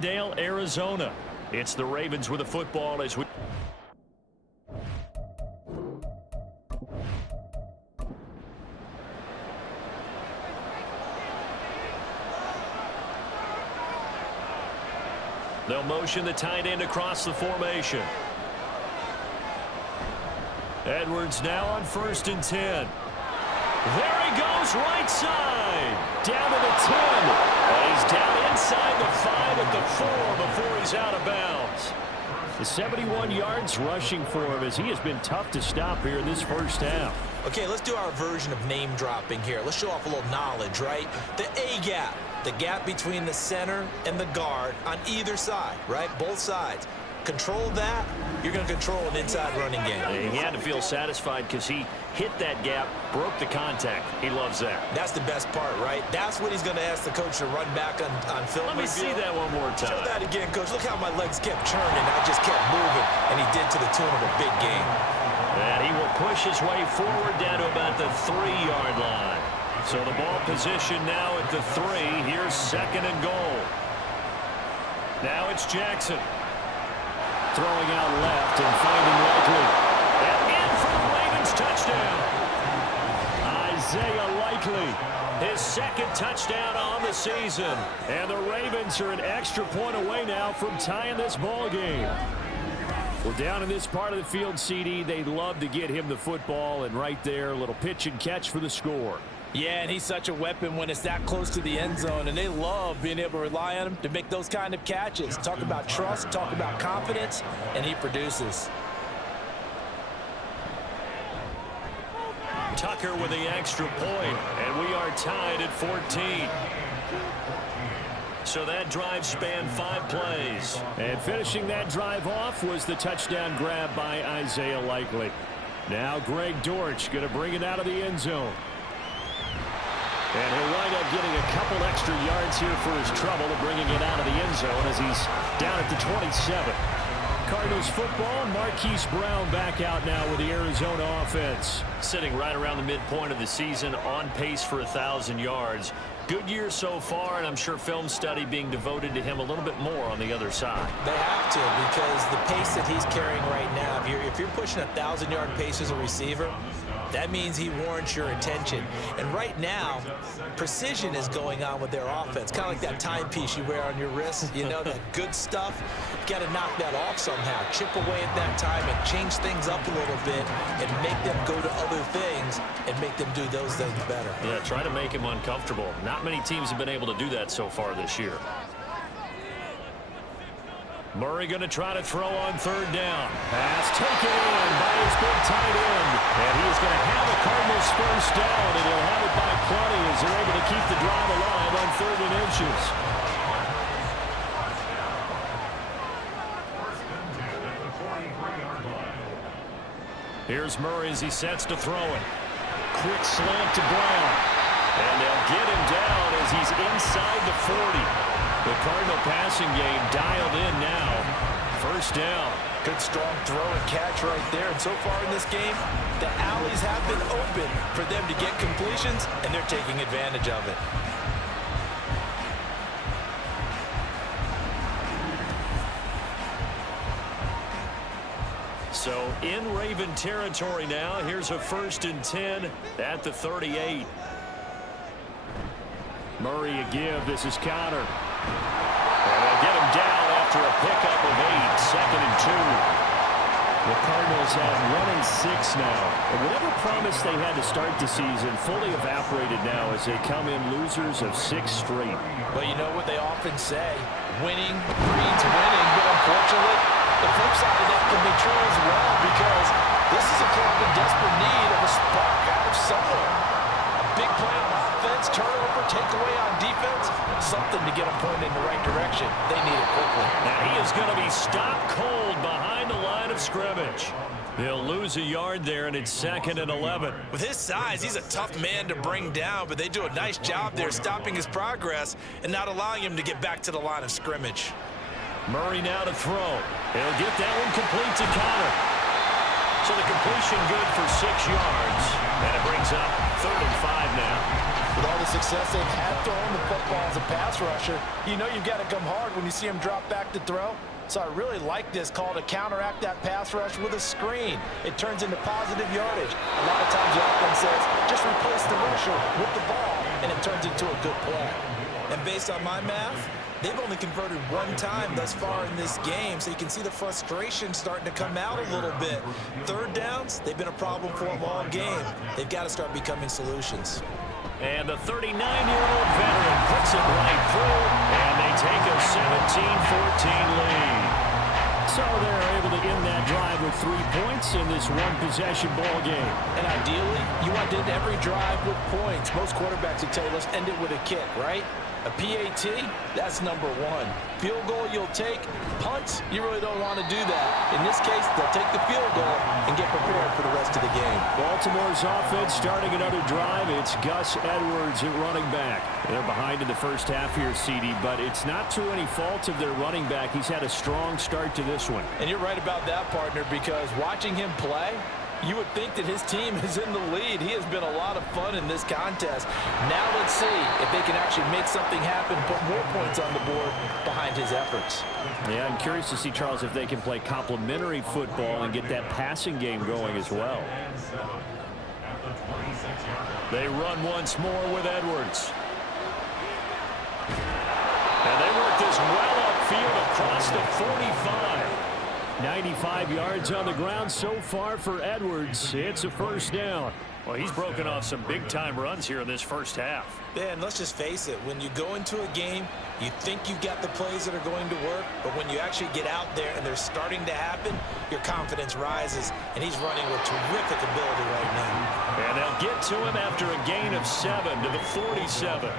Dale, Arizona. It's the Ravens with the football as we... They'll motion the tight end across the formation. Edwards now on 1st and 10. There he goes, right side. Down to the 10. And he's down inside the 5 at the 4 before he's out of bounds. The 71 yards rushing for him as he has been tough to stop here in this first half. Okay, let's do our version of name dropping here. Let's show off a little knowledge, right? The A gap. The gap between the center and the guard on either side, right? Both sides. Control that, you're going to control an inside running game. And he had to feel satisfied because he hit that gap, broke the contact. He loves that. That's the best part, right? That's what he's going to ask the coach to run back on film. Let me see that one more time. Show that again, coach. Look how my legs kept churning. I just kept moving, and he did to the tune of a big game. And he will push his way forward down to about the 3-yard line. So the ball position now at the 3. Here's 2nd and goal. Now it's Jackson. Throwing out left and finding Likely. And in for the Ravens touchdown. Isaiah Likely, his 2nd touchdown on the season. And the Ravens are an extra point away now from tying this ball game. Well, down in this part of the field, CD, they'd love to get him the football. And right there, a little pitch and catch for the score. Yeah, and he's such a weapon when it's that close to the end zone, and they love being able to rely on him to make those kind of catches. Talk about trust, talk about confidence, and he produces. Tucker with the extra point, and we are tied at 14. So that drive spanned 5 plays. And finishing that drive off was the touchdown grab by Isaiah Likely. Now Greg Dortch going to bring it out of the end zone. And he'll wind up getting a couple extra yards here for his trouble of bringing it out of the end zone as he's down at the 27. Cardinals football, Marquise Brown back out now with the Arizona offense. Sitting right around the midpoint of the season, on pace for 1,000 yards. Good year so far, and I'm sure film study being devoted to him a little bit more on the other side. They have to, because the pace that he's carrying right now, if you're pushing 1,000-yard pace as a receiver, that means he warrants your attention. And right now, precision is going on with their offense. Kind of like that timepiece you wear on your wrist. You know, that good stuff. You got to knock that off somehow. Chip away at that time and change things up a little bit and make them go to other things and make them do those things better. Yeah, try to make him uncomfortable. Not many teams have been able to do that so far this year. Murray going to try to throw on 3rd down. Pass taken in by his big tight end. And he is going to have the Cardinals first down, and he'll have it by plenty as they're able to keep the drive alive on 3rd and inches. Here's Murray as he sets to throw it. Quick slant to Brown. And they'll get him down as he's inside the 40. The Cardinal passing game dialed in now. First down. Good strong throw and catch right there. And so far in this game, the alleys have been open for them to get completions, and they're taking advantage of it. So in Raven territory now. Here's a 1st and 10 at the 38. Murray a give. This is Connor. And they'll get him down after a pickup of 8. 2nd and 2. The Cardinals have 1 and 6 now. And whatever promise they had to start the season fully evaporated now as they come in losers of 6 straight. But you know what they often say, winning breeds winning. But unfortunately, the flip side of that can be true as well, because this is a club in desperate need of a spark out of somewhere. A big play on offense, turnover, takeaway on defense, something to get them pointed in the right direction. They need it quickly. Now he is going to be stopped cold behind the line of scrimmage. He'll lose a yard there, and it's 2nd and 11. With his size, he's a tough man to bring down, but they do a nice job there stopping his progress and not allowing him to get back to the line of scrimmage. Murray now to throw. He'll get that one complete to Connor. So the completion good for 6 yards. And it brings up 3rd and 5 now. With all the success they've had throwing the football as a pass rusher, you know you've got to come hard when you see him drop back to throw. So I really like this call to counteract that pass rush with a screen. It turns into positive yardage. A lot of times the offense says, just replace the rusher with the ball, and it turns into a good play. And based on my math, they've only converted one time thus far in this game, so you can see the frustration starting to come out a little bit. Third downs, they've been a problem for them all game. They've got to start becoming solutions. And the 39-year-old veteran puts it right through, and they take a 17-14 lead. So they're able to end that drive with 3 points in this one-possession ball game. And ideally, you want to end every drive with points. Most quarterbacks would tell you, let's end it with a kick, right? A PAT, that's number one. Field goal you'll take. Punts, you really don't want to do that. In this case, they'll take the field goal and get prepared for the rest of the game. Baltimore's offense starting another drive. It's Gus Edwards at running back. They're behind in the first half here, CD, but it's not through any fault of their running back. He's had a strong start to this one. And you're right about that, partner, because watching him play, you would think that his team is in the lead. He has been a lot of fun in this contest. Now let's see if they can actually make something happen, put more points on the board behind his efforts. Yeah, I'm curious to see, Charles, if they can play complementary football and get that passing game going as well. They run once more with Edwards. And they work this well upfield across the 45. 95 yards on the ground so far for Edwards. It's a first down. Well, he's broken off some big-time runs here in this first half. Yeah, and let's just face it. When you go into a game, you think you've got the plays that are going to work, but when you actually get out there and they're starting to happen, your confidence rises, and he's running with terrific ability right now. And they'll get to him after a gain of 7 to the 47.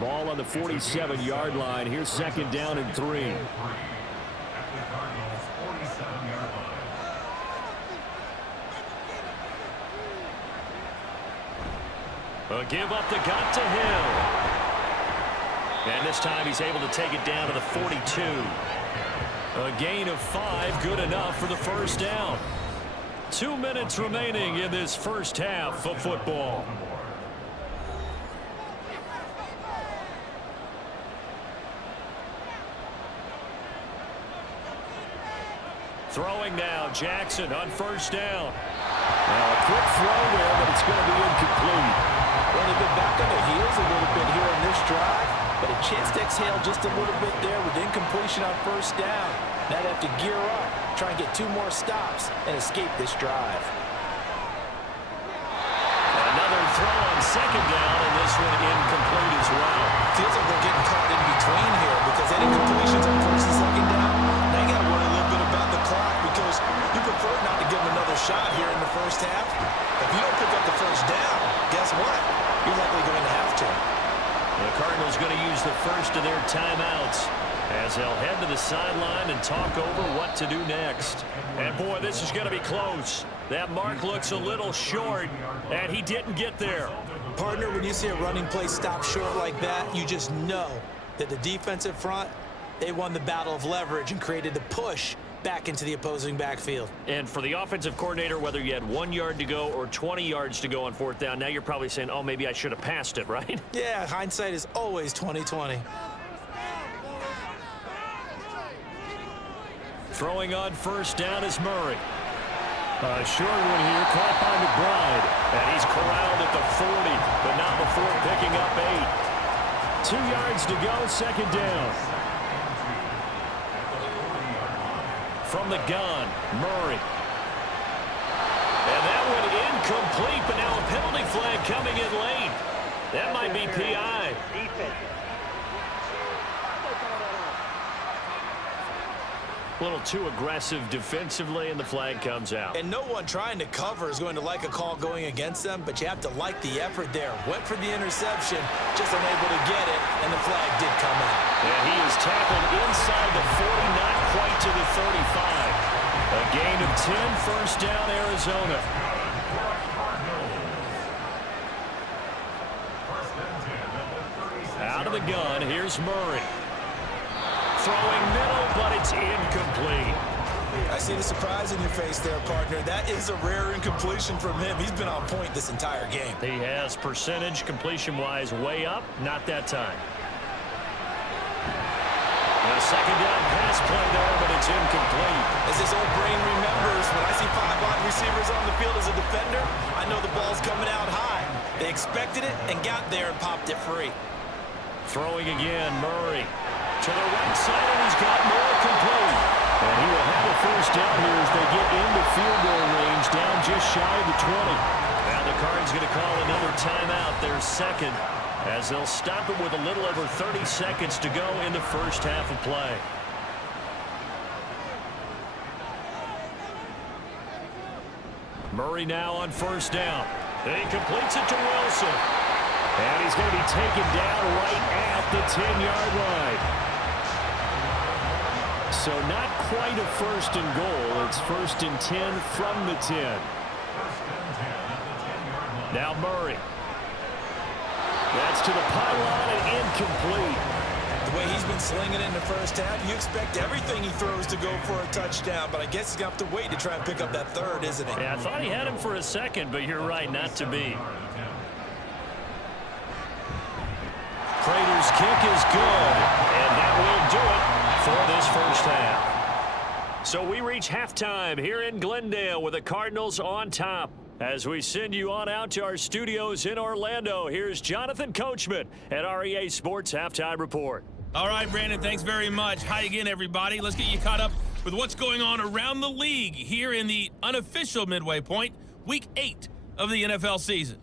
Ball on the 47-yard line. Here's second down and 3. A give up the got to Hill. And this time he's able to take it down to the 42. A gain of 5, good enough for the first down. 2 minutes remaining in this first half of football. Throwing now, Jackson on first down. Now a quick throw there, but it's going to be incomplete. Well, they've been back on their heels a little bit here on this drive, but a chance to exhale just a little bit there with incompletion on first down. Now they have to gear up, try and get 2 more stops, and escape this drive. Another throw on second down, and this one incomplete as well. Feels like they're getting caught in between here because any completions on first and second down, they got to worry a little bit about the clock because you prefer not to give them another shot here in the first half. If you don't pick up the first down, guess what? You're likely going to have to. The Cardinals going to use the first of their timeouts as they'll head to the sideline and talk over what to do next. And boy, this is going to be close. That mark looks a little short, and he didn't get there. Partner, when you see a running play stop short like that, you just know that the defensive front, they won the battle of leverage and created the push back into the opposing backfield. And for the offensive coordinator, whether you had 1 yard to go or 20 yards to go on fourth down, now you're probably saying, oh, maybe I should have passed it, right? Yeah, hindsight is always 20/20. Throwing on first down is Murray. A short one here, caught by McBride. And he's corralled at the 40, but not before picking up 8. 2 yards to go, second down. From the gun, Murray. And that one incomplete, but now a penalty flag coming in late. That might be PI. A little too aggressive defensively, and the flag comes out. And no one trying to cover is going to like a call going against them, but you have to like the effort there. Went for the interception, just unable to get it, and the flag did come out. And he is tackled inside the 40, not quite to the 35. A gain of 10, first down, Arizona. Out of the gun, here's Murray. Throwing middle, but it's incomplete. I see the surprise in your face there, partner. That is a rare incompletion from him. He's been on point this entire game. He has percentage completion-wise way up. Not that time. A second down pass play there, but it's incomplete. As his old brain remembers, when I see 5 wide receivers on the field as a defender, I know the ball's coming out high. They expected it and got there and popped it free. Throwing again, Murray. To the right side, and he's got more complete. And he will have a first down here as they get into field goal range, down just shy of the 20. Now the Cards going to call another timeout, their second, as they'll stop it with a little over 30 seconds to go in the first half of play. Murray now on first down. And he completes it to Wilson. And he's going to be taken down right at the 10-yard line. So not quite a first and goal. It's 1st and 10 from the 10. Now Murray. That's to the pylon and incomplete. The way he's been slinging in the first half, you expect everything he throws to go for a touchdown, but I guess he's going to have to wait to try and pick up that third, isn't he? Yeah, I thought he had him for a second, but you're right, not to be. Prater's kick is good, and that will do it for this first half. So we reach halftime here in Glendale with the Cardinals on top. As we send you on out to our studios in Orlando, here's Jonathan Coachman at REA Sports Halftime Report. All right, Brandon, thanks very much. Hi again, everybody. Let's get you caught up with what's going on around the league here in the unofficial midway point, Week 8 of the NFL season.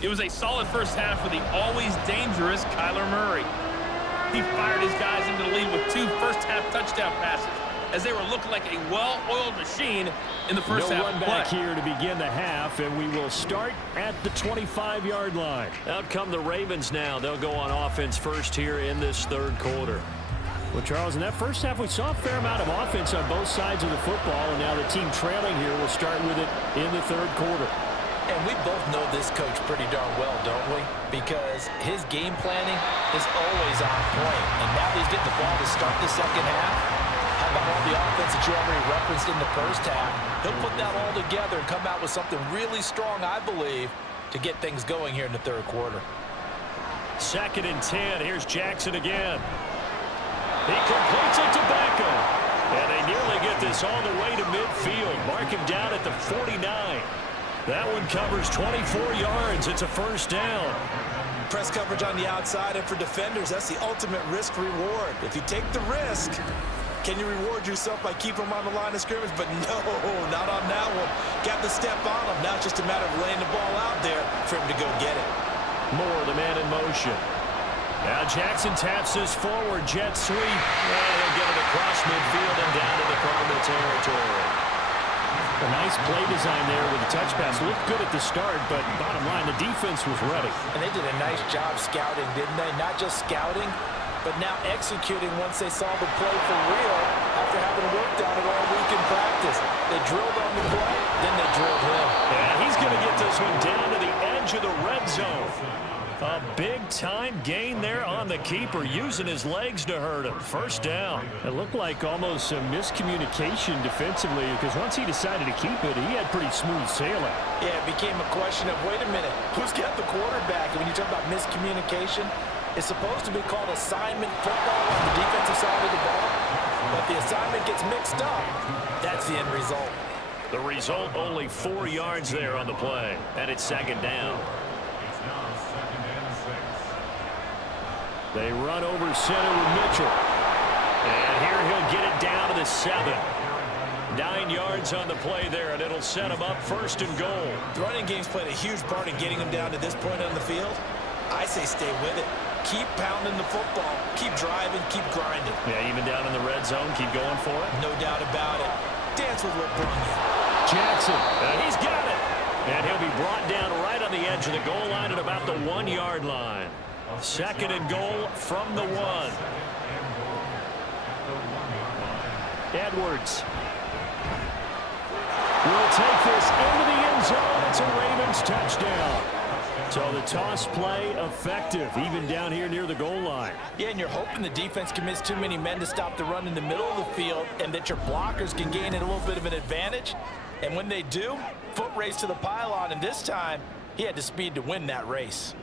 It was a solid first half for the always dangerous Kyler Murray. He fired his guys into the lead with 2 first-half touchdown passes as they were looking like a well-oiled machine in the first half. No run back here to begin the half, and we will start at the 25-yard line. Out come the Ravens now. They'll go on offense first here in this third quarter. Well, Charles, in that first half, we saw a fair amount of offense on both sides of the football, and now the team trailing here will start with it in the third quarter. And we both know this coach pretty darn well, don't we? Because his game planning is always on point. And now he's getting the ball to start the second half. How about all the offense that you already referenced in the first half? He'll put that all together and come out with something really strong, I believe, to get things going here in the third quarter. 2nd and 10. Here's Jackson again. He completes it to Beckham. And they nearly get this all the way to midfield. Mark him down at the 49. That one covers 24 yards. It's a first down. Press coverage on the outside, and for defenders, that's the ultimate risk-reward. If you take the risk, can you reward yourself by keeping them on the line of scrimmage? But no, not on that one. Got the step on him. Now it's just a matter of laying the ball out there for him to go get it. Moore, the man in motion. Now Jackson taps this forward jet sweep. And he'll get it across midfield and down to the Cardinal territory. A nice play design there with the touch pass. Looked good at the start, but bottom line, the defense was ready. And they did a nice job scouting, didn't they? Not just scouting, but now executing once they saw the play for real after having worked on it all week in practice. They drilled on the play, then they drilled him. Yeah, he's going to get this one down to the edge of the red zone. A big-time gain there on the keeper, using his legs to hurt him. First down. It looked like almost some miscommunication defensively, because once he decided to keep it, he had pretty smooth sailing. Yeah, it became a question of, wait a minute, who's got the quarterback? And when you talk about miscommunication, it's supposed to be called assignment football on the defensive side of the ball. But the assignment gets mixed up. That's the end result. The result, only 4 yards there on the play, and it's 2nd down. They run over center with Mitchell. And here he'll get it down to the 7. 9 yards on the play there, and it'll set him up 1st and goal. The running game's played a huge part in getting him down to this point on the field. I say stay with it. Keep pounding the football. Keep driving. Keep grinding. Yeah, even down in the red zone, keep going for it. No doubt about it. dance with what brung you. Jackson, he's got it. And he'll be brought down right on the edge of the goal line at about the 1-yard line. Second and goal from the 1. Edwards will take this into the end zone. It's a Ravens touchdown. So the toss play effective, even down here near the goal line. Yeah, and you're hoping the defense commits too many men to stop the run in the middle of the field and that your blockers can gain a little bit of an advantage. And when they do, foot race to the pylon, and this time he had the speed to win that race.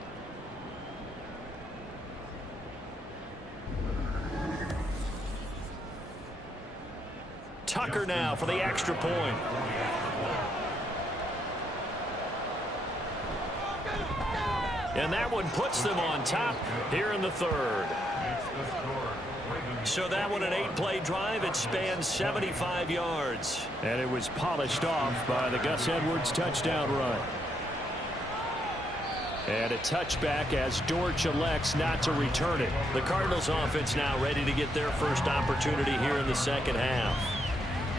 Tucker now for the extra point. And that one puts them on top here in the third. So that one, an 8-play drive. It spans 75 yards. And it was polished off by the Gus Edwards touchdown run. And a touchback as Dortch elects not to return it. The Cardinals offense now ready to get their first opportunity here in the second half.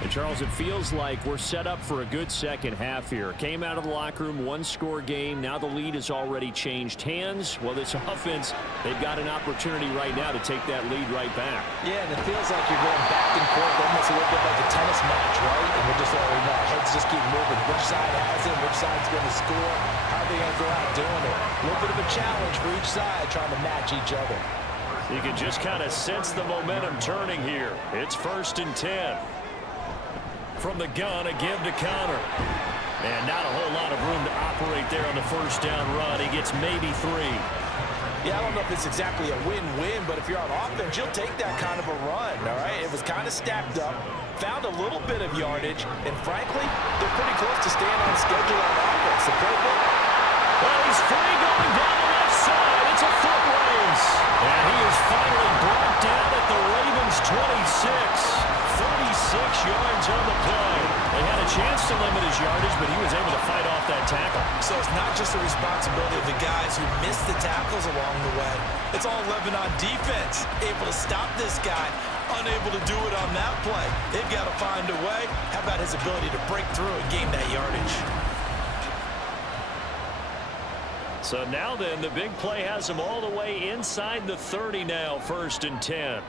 And Charles, it feels like we're set up for a good second half here. Came out of the locker room, 1-score game. Now the lead has already changed hands. Well, this offense, they've got an opportunity right now to take that lead right back. Yeah, and it feels like you're going back and forth, almost a little bit like a tennis match, right? And we're just already know, heads just keep moving. Which side has it? Which side's going to score? How are they going to go out doing it? A little bit of a challenge for each side, trying to match each other. You can just kind of sense the momentum turning here. It's 1st and 10. From the gun, a give to counter. And not a whole lot of room to operate there on the first down run. He gets maybe 3. Yeah, I don't know if it's exactly a win-win, but if you're on offense, you'll take that kind of a run, all right? It was kind of stacked up, found a little bit of yardage, and frankly, they're pretty close to staying on schedule on offense. The playbook. Well, he's free going down the left side. It's a foot race. And he is finally brought down at the Ravens' 26. 36 yards on the play. They had a chance to limit his yardage, but he was able to fight off that tackle. So it's not just the responsibility of the guys who missed the tackles along the way. It's all Lebanon defense, able to stop this guy, unable to do it on that play. They've got to find a way. How about his ability to break through and gain that yardage? So now then, the big play has him all the way inside the 30 now, 1st and 10.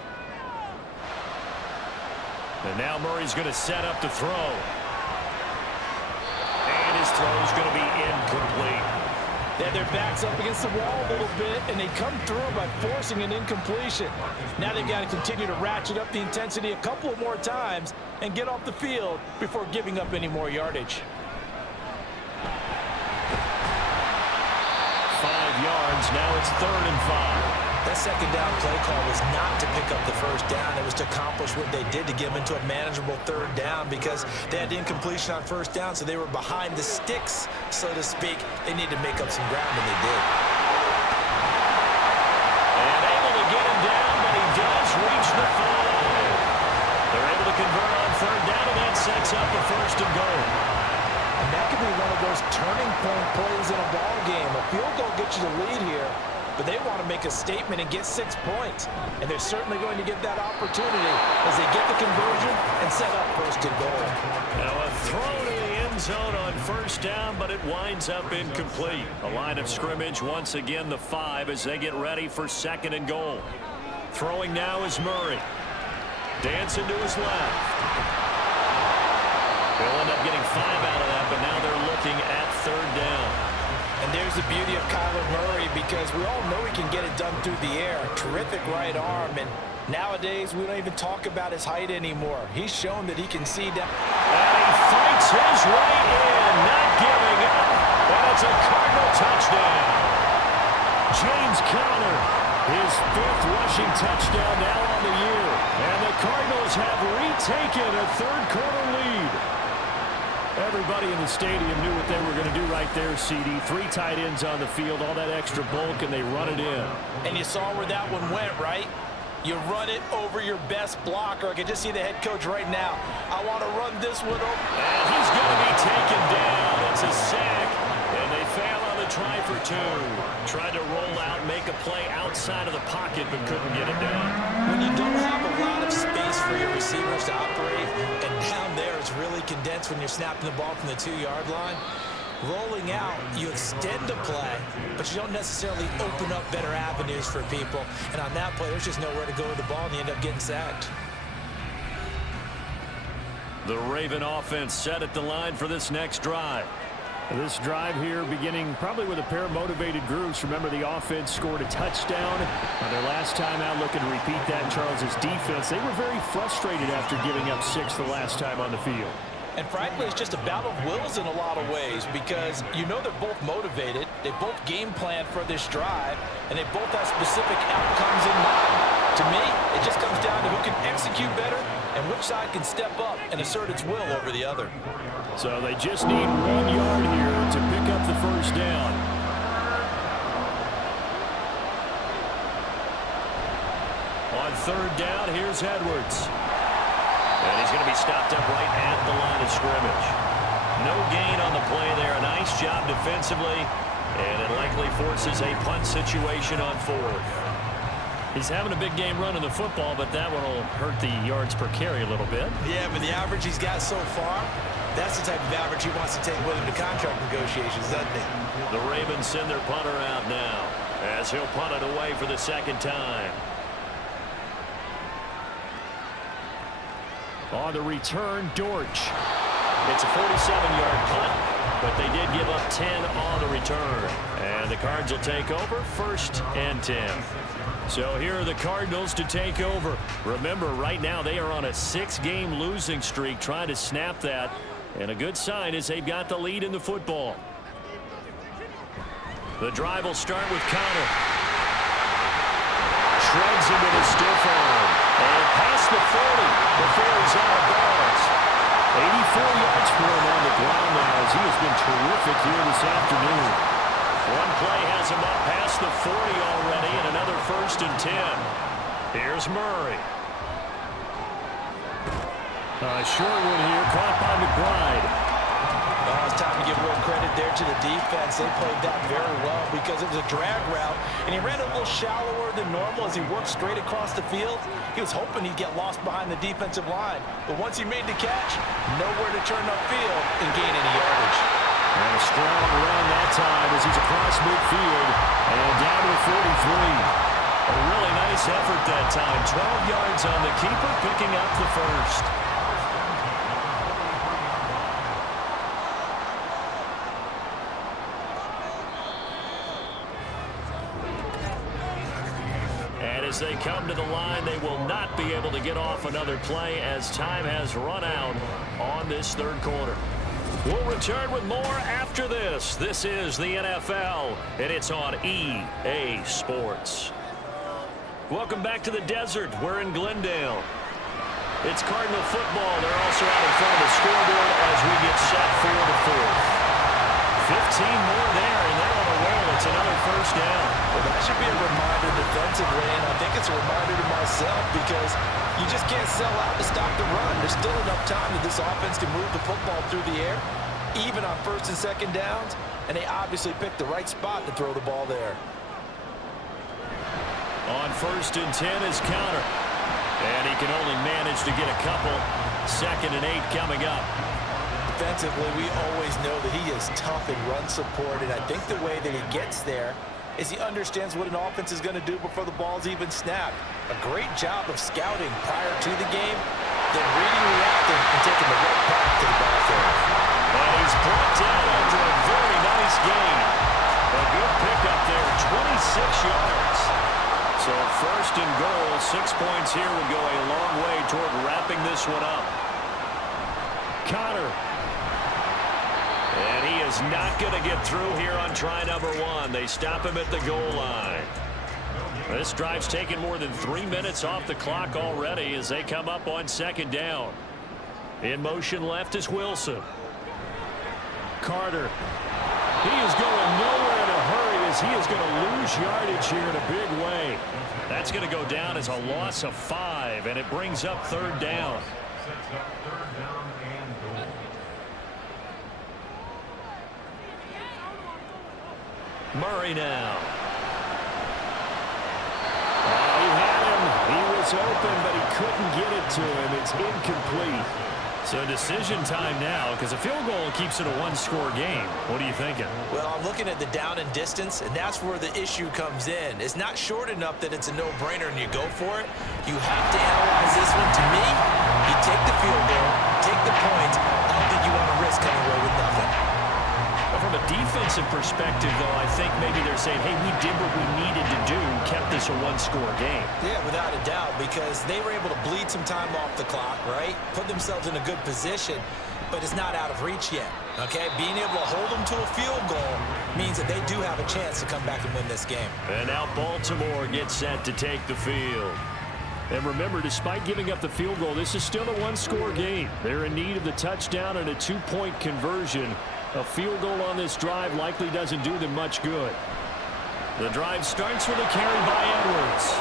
And now Murray's going to set up to throw. And his throw is going to be incomplete. Yeah, their backs up against the wall a little bit, and they come through by forcing an incompletion. Now they've got to continue to ratchet up the intensity a couple more times and get off the field before giving up any more yardage. 5 yards. Now it's 3rd and 5. That second down play call was not to pick up the first down. It was to accomplish what they did to get them into a manageable 3rd down because they had the incompletion on 1st down, so they were behind the sticks, so to speak. They need to make up some ground, and they did. And able to get him down, but he does reach the 5. They're able to convert on 3rd down, and that sets up the 1st and goal. And that could be one of those turning point plays in a ball game. A field goal gets you the lead here, but they want to make a statement and get 6 points. And they're certainly going to get that opportunity as they get the conversion and set up 1st and goal. Now a throw to the end zone on 1st down, but it winds up incomplete. A line of scrimmage, once again the 5 as they get ready for 2nd and goal. Throwing now is Murray. Dancing to his left. They'll end up getting 5 out of that, but now they're looking at 3rd down. And there's the beauty of Kyler Murray because we all know he can get it done through the air. Terrific right arm. And nowadays, we don't even talk about his height anymore. He's shown that he can see down. And he fights his way in, not giving up. And it's a Cardinal touchdown. James Conner, his 5th rushing touchdown now on the year. And the Cardinals have retaken a 3rd-quarter lead. Everybody in the stadium knew what they were going to do right there, CD. 3 tight ends on the field, all that extra bulk, and they run it in. And you saw where that one went, right? You run it over your best blocker. I can just see the head coach right now. I want to run this one over. And he's going to be taken down. It's a sack, and they fail on the try for 2. Tried to roll out, make a play outside of the pocket, but couldn't get it down. When you don't have a lot of space space for your receivers to operate, and down there is really condensed when you're snapping the ball from the 2-yard line. Rolling out, you extend the play, but you don't necessarily open up better avenues for people. And on that play, there's just nowhere to go with the ball, and you end up getting sacked. The Raven offense set at the line for this next drive. This drive here beginning probably with a pair of motivated groups. Remember, the offense scored a touchdown on their last time out, looking to repeat that in Charles's defense. They were very frustrated after giving up 6 the last time on the field. And frankly, it's just a battle of wills in a lot of ways, because you know they're both motivated, they both game plan for this drive, and they both have specific outcomes in mind. To me, it just comes down to who can execute better and which side can step up and assert its will over the other. So they just need 1 yard here to pick up the first down. On 3rd down, here's Edwards. And he's going to be stopped up right at the line of scrimmage. No gain on the play there. A nice job defensively, and it likely forces a punt situation on 4th. He's having a big game running the football, but that one will hurt the yards per carry a little bit. Yeah, but the average he's got so far, that's the type of average he wants to take with him to contract negotiations, doesn't he? The Ravens send their punter out now, as he'll punt it away for the 2nd time. On the return, Dortch. It's a 47-yard punt, but they did give up 10 on the return. And the Cards will take over, 1st and 10. So here are the Cardinals to take over. Remember, right now they are on a 6-game losing streak, trying to snap that. And a good sign is they've got the lead in the football. The drive will start with Connor. Shreds into the stiff arm. And past the 40 before he's out of bounds. 84 yards for him on the ground now, as he has been terrific here this afternoon. One play has him up past the 40 already, and another 1st and 10. Here's Murray. A short one here, caught by McBride. Oh, it's time to give real credit there to the defense. They played that very well because it was a drag route, and he ran a little shallower than normal as he worked straight across the field. He was hoping he'd get lost behind the defensive line, but once he made the catch, nowhere to turn upfield and gain any yardage. And a strong run that time as he's across midfield and down to 43. A really nice effort that time. 12 yards on the keeper, picking up the 1st. As they come to the line, they will not be able to get off another play as time has run out on this 3rd quarter. We'll return with more after this. This is the NFL, and it's on EA Sports. Welcome back to the desert. We're in Glendale. It's Cardinal football. They're also out in front of the scoreboard as we get set for the 4th. 15 more there, and they're on a roll. It's another 1st down. Well, that should be a reminder defensively, and I think it's a reminder to myself, because you just can't sell out to stop the run. There's still enough time that this offense can move the football through the air, even on 1st and 2nd downs, and they obviously picked the right spot to throw the ball there. On 1st and 10 is Counter, and he can only manage to get a couple. 2nd and 8 coming up. Defensively, we always know that he is tough in run support, and I think the way that he gets there is he understands what an offense is going to do before the ball's even snapped. A great job of scouting prior to the game, then reading, reacting, and taking the right path to the ball carrier. And he's brought down after a very nice gain. A good pickup there, 26 yards. So 1st and goal, 6 points here would go a long way toward wrapping this one up. Connor. And he is not going to get through here on try number 1. They stop him at the goal line. This drive's taken more than 3 minutes off the clock already as they come up on 2nd down. In motion left is Wilson. Carter. He is going nowhere in a hurry as he is going to lose yardage here in a big way. That's going to go down as a loss of 5, and it brings up 3rd down. Murray now. Oh, he had him. He was was open, but he couldn't get it to him. It's incomplete. So decision time now, because a field goal keeps it a one-score game. What are you thinking? Well, I'm looking at the down and distance, and that's where the issue comes in. It's not short enough that it's a no-brainer and you go for it. You have to analyze this one. To me, you take the field goal, take the points. I don't think you want to risk coming away with nothing. From a defensive perspective, though, I think maybe they're saying, hey, we did what we needed to do, kept this a one-score game. Yeah, without a doubt, because they were able to bleed some time off the clock, right? Put themselves in a good position, but it's not out of reach yet, okay? Being able to hold them to a field goal means that they do have a chance to come back and win this game. And now Baltimore gets set to take the field. And remember, despite giving up the field goal, this is still a one-score game. They're in need of the touchdown and a two-point conversion. A field goal on this drive likely doesn't do them much good. The drive starts with a carry by Edwards.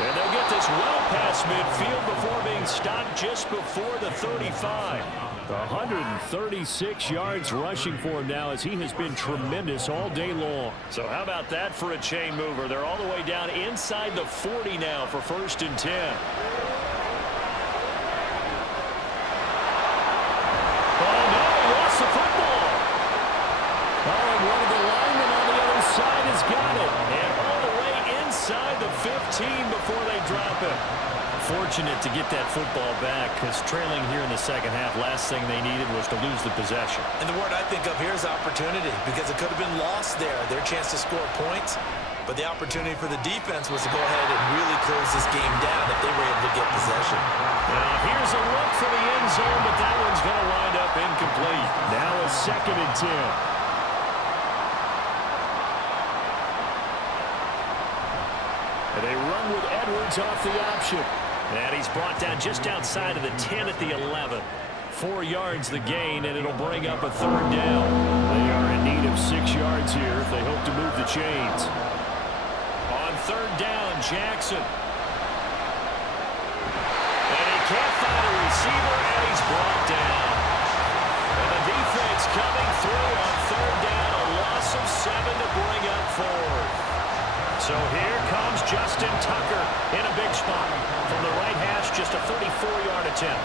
And they'll get this well past midfield before being stopped just before the 35. 136 yards rushing for him now as he has been tremendous all day long. So how about that for a chain mover? They're all the way down inside the 40 now for 1st and 10. The football. Oh, and one of the linemen on the other side has got it. And all the way inside the 15 before they drop it. Fortunate to get that football back because trailing here in the second half, last thing they needed was to lose the possession. And the word I think of here is opportunity because it could have been lost there, their chance to score points. But the opportunity for the defense was to go ahead and really close this game down if they were able to get possession. Now here's a look for the end zone, but that one's going to wind up incomplete. Now a 2nd and 10. And they run with Edwards off the option. And he's brought down just outside of the 10 at the 11. 4 yards the gain, and it'll bring up a 3rd down. They are in need of 6 yards here if they hope to move the chains. On 3rd down, Jackson. And he can't find a receiver, and he's brought down. And the defense coming through on 3rd down, a loss of 7 to bring up 4th. So here comes Justin Tucker in a big spot. From the right hash, just a 34-yard attempt.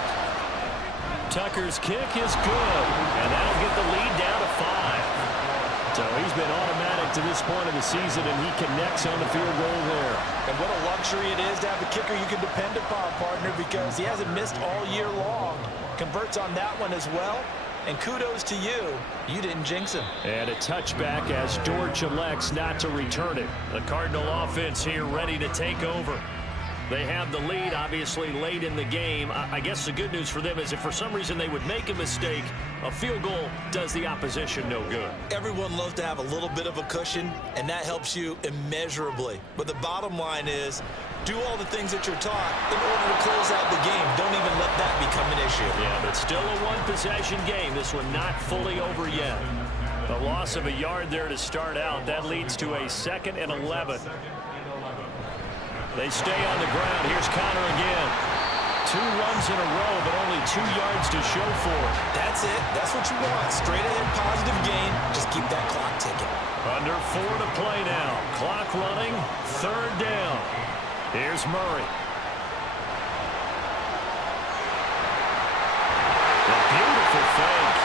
Tucker's kick is good, and that'll get the lead down to 5. So he's been automatic to this point of the season, and he connects on the field goal there. And what a luxury it is to have a kicker you can depend upon, partner, because he hasn't missed all year long. Converts on that one as well. And kudos to you. You didn't jinx him. And a touchback as Dortch elects not to return it. The Cardinal offense here ready to take over. They have the lead, obviously, late in the game. I guess the good news for them is if for some reason they would make a mistake, a field goal does the opposition no good. Everyone loves to have a little bit of a cushion, and that helps you immeasurably. But the bottom line is, do all the things that you're taught in order to close out the game. Don't even let that become an issue. Yeah, but still a one-possession game. This one not fully over yet. The loss of a yard there to start out. That leads to a 2nd and 11. They stay on the ground. Here's Connor again. 2 runs in a row, but only 2 yards to show for it. That's it. That's what you want. Straight ahead, positive gain. Just keep that clock ticking. Under 4 to play now. Clock running. 3rd down. Here's Murray. A beautiful fake.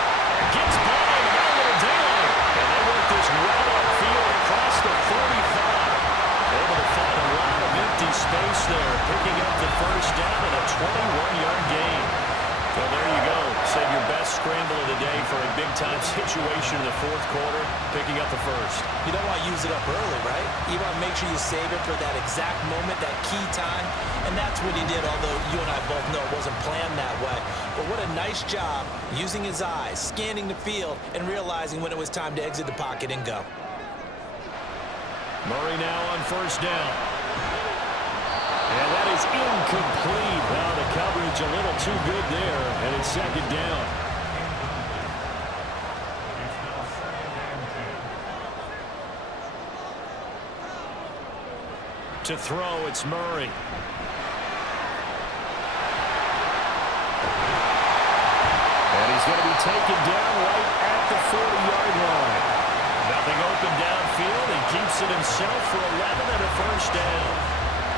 Gets by him. A little down. And they work this well upfield across the 45. Able to find a lot of empty space there. Picking up the 1st down and a 21-yard gain. Well, there you go. Save your best scramble of the day for a big-time situation in the 4th quarter, picking up the 1st. You don't want to use it up early, right? You want to make sure you save it for that exact moment, that key time. And that's what he did, although you and I both know it wasn't planned that way. But what a nice job using his eyes, scanning the field, and realizing when it was time to exit the pocket and go. Murray now on 1st down. And that is incomplete. Now the coverage a little too good there, and it's 2nd down. To throw, it's Murray. And he's going to be taken down right at the 40-yard line. Nothing open downfield. field. He keeps it himself for 11 and a first down.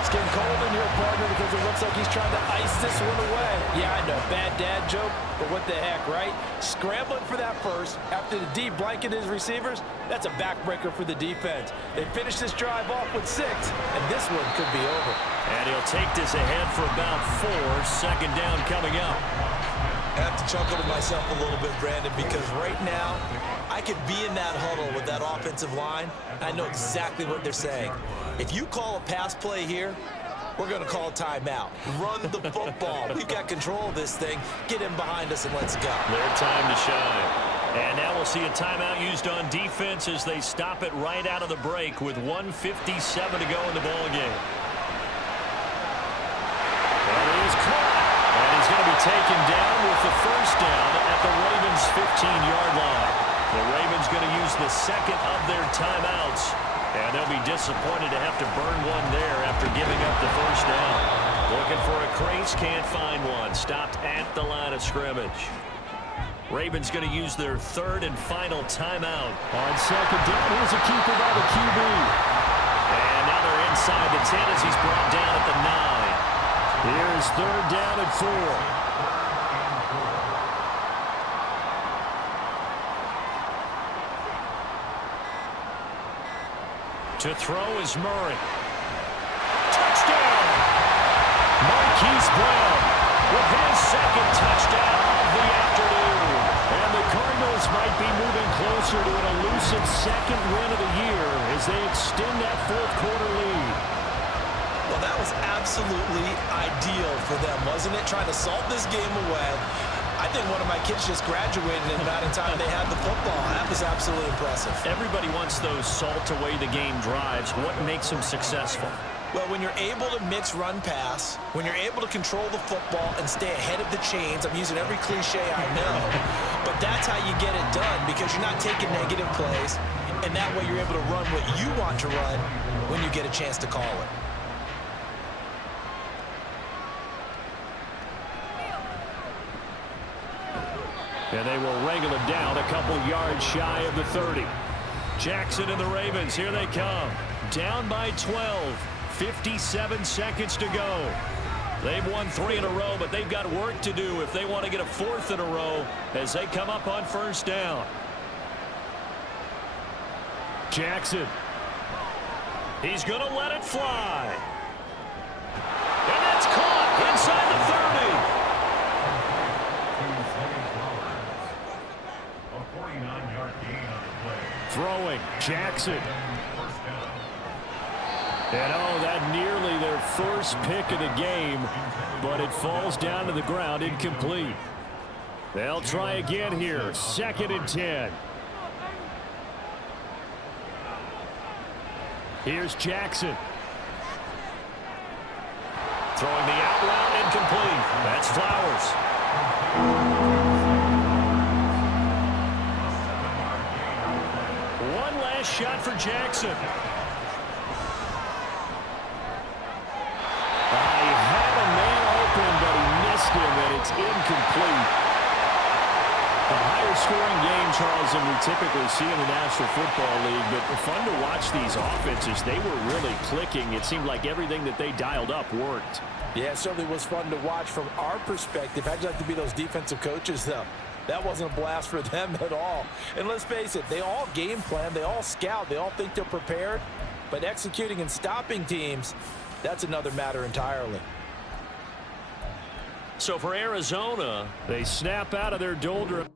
It's getting cold in here, partner, because it looks like he's trying to ice this one away. Yeah, I know, bad dad joke, but what the heck, right? Scrambling for that first after the D blanket his receivers, that's a backbreaker for the defense. They finish this drive off with 6, and this one could be over. And he'll take this ahead for about 4. Second down coming up. I have to chuckle to myself a little bit, Brandon, because right now I could be in that huddle with that offensive line. I know exactly what they're saying. If you call a pass play here, we're going to call a timeout. Run the football. We've got control of this thing. Get in behind us and let's go. Their time to shine. And now we'll see a timeout used on defense as they stop it right out of the break with 1:57 to go in the ballgame. And he is caught. And he's going to be taken down with the first down at the Ravens' 15-yard line. The Ravens going to use the second of their timeouts. And they'll be disappointed to have to burn one there after giving up the first down. Looking for a crease, can't find one. Stopped at the line of scrimmage. Ravens going to use their third and final timeout. On second down, here's a keeper by the QB. And now they're inside the 10 as he's brought down at the 9. Here's third down and 4. To throw is Murray. Touchdown! Marquise Brown with his second touchdown of the afternoon. And the Cardinals might be moving closer to an elusive second win of the year as they extend that fourth quarter lead. Well, that was absolutely ideal for them, wasn't it? Trying to salt this game away. I think one of my kids just graduated in the amount of time they had the football. That was absolutely impressive. Everybody wants those salt-away-the-game drives. What makes them successful? Well, when you're able to mix run-pass, when you're able to control the football and stay ahead of the chains, I'm using every cliche I know, but that's how you get it done because you're not taking negative plays, and that way you're able to run what you want to run when you get a chance to call it. And they will wrangle him down a couple yards shy of the 30. Jackson and the Ravens, here they come. Down by 12. 57 seconds to go. They've won 3 in a row, but they've got work to do if they want to get a 4th in a row as they come up on first down. Jackson. He's going to let it fly. And that's caught inside the 30. Throwing, Jackson. And oh, that nearly their first pick of the game, but it falls down to the ground incomplete. They'll try again here, 2nd and 10. Here's Jackson. Throwing the out route incomplete. That's Flowers. Shot for Jackson. He had a man open, but he missed him, and it's incomplete. A higher scoring game, Charles, than we typically see in the National Football League, but fun to watch these offenses. They were really clicking. It seemed like everything that they dialed up worked. Yeah, it certainly was fun to watch from our perspective. How'd you like to be those defensive coaches, though? That wasn't a blast for them at all. And let's face it, they all game plan, they all scout, they all think they're prepared. But executing and stopping teams, that's another matter entirely. So for Arizona, they snap out of their doldrum.